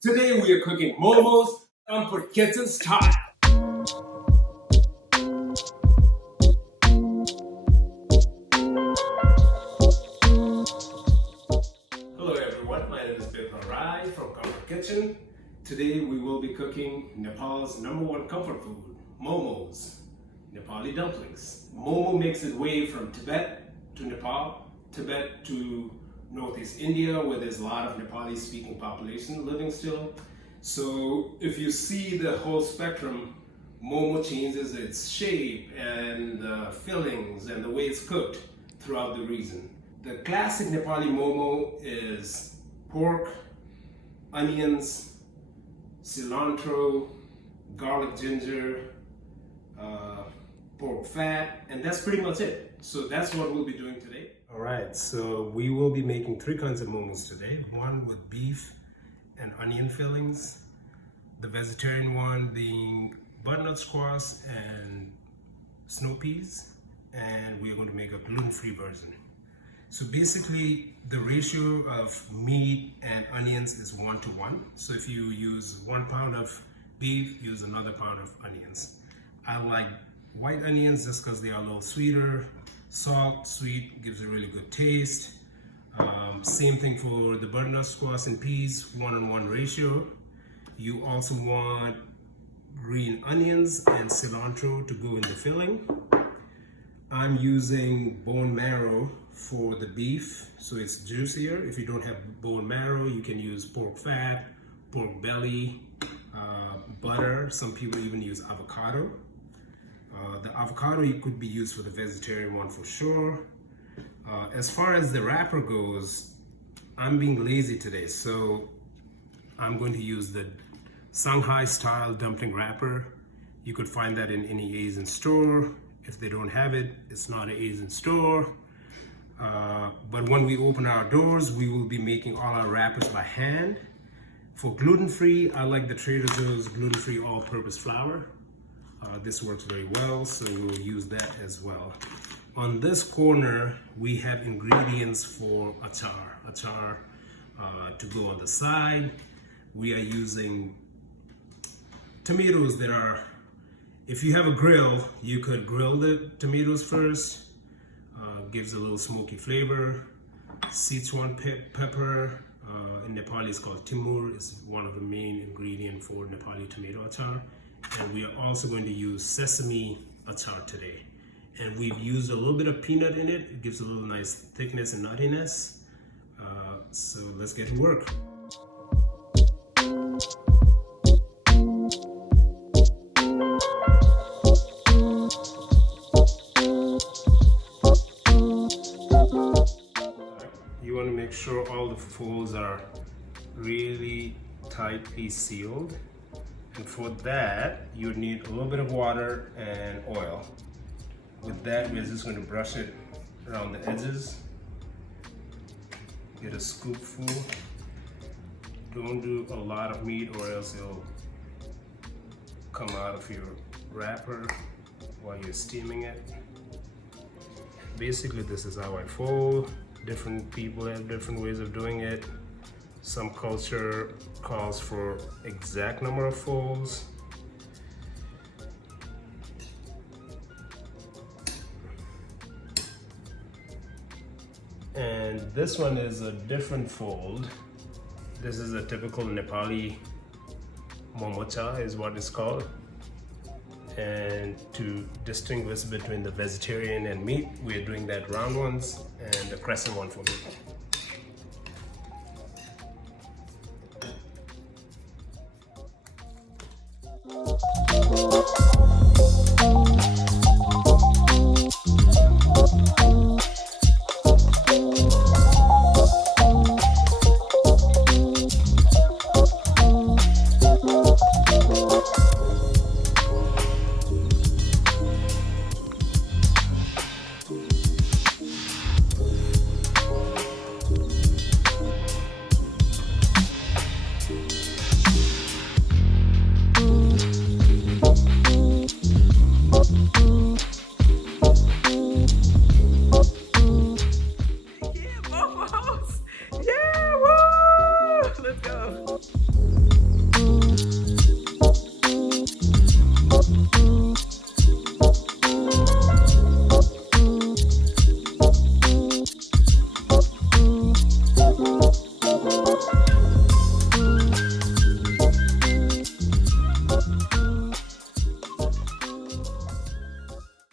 Today we are cooking momos comfort kitchen style. Hello everyone, my name is Biplaw Rai from Comfort Kitchen. Today we will be cooking Nepal's #1 comfort food, momos, Nepali dumplings. Momo makes its way from Tibet to Nepal, Tibet to Northeast India, where there's a lot of Nepali speaking population living still. So if you see the whole spectrum, momo changes its shape and fillings and the way it's cooked throughout the region. The classic Nepali momo is pork, onions, cilantro, garlic, ginger, pork fat, and that's pretty much it. So that's what we'll be doing today. All right, so we will be making 3 kinds of momos today. One with beef and onion fillings, the vegetarian one being butternut squash and snow peas, and we are going to make a gluten-free version. So basically the ratio of meat and onions is 1:1. So if you use 1 pound of beef, use another pound of onions. I like white onions just because they are a little sweeter. Salt, sweet, gives a really good taste. Same thing for the butternut squash and peas, 1:1 ratio. You also want green onions and cilantro to go in the filling. I'm using bone marrow for the beef, so it's juicier. If you don't have bone marrow, you can use pork fat, pork belly, butter. Some people even use avocado. The avocado could be used for the vegetarian one for sure. As far as the wrapper goes, I'm being lazy today, so I'm going to use the Shanghai style dumpling wrapper. You could find that in any Asian store. If they don't have it, it's not an Asian store. But when we open our doors, we will be making all our wrappers by hand. For gluten-free, I like the Trader Joe's gluten-free all-purpose flour. This works very well, so we'll use that as well. On this corner, we have ingredients for achar to go on the side. We are using tomatoes that are, if you have a grill, you could grill the tomatoes first. Gives a little smoky flavor. Sichuan pepper, in Nepali it's called timur, is one of the main ingredients for Nepali tomato achar. And we are also going to use sesame achar today. And we've used a little bit of peanut in it. It gives a little nice thickness and nuttiness. So let's get to work. You want to make sure all the folds are really tightly sealed. And for that, you need a little bit of water and oil. With that, we're just going to brush it around the edges. Get a scoopful. Don't do a lot of meat or else it'll come out of your wrapper while you're steaming it. Basically, this is how I fold. Different people have different ways of doing it. Some culture calls for exact number of folds. And this one is a different fold. This is a typical Nepali momocha is what it's called. And to distinguish between the vegetarian and meat, we are doing that round ones and the crescent one for meat.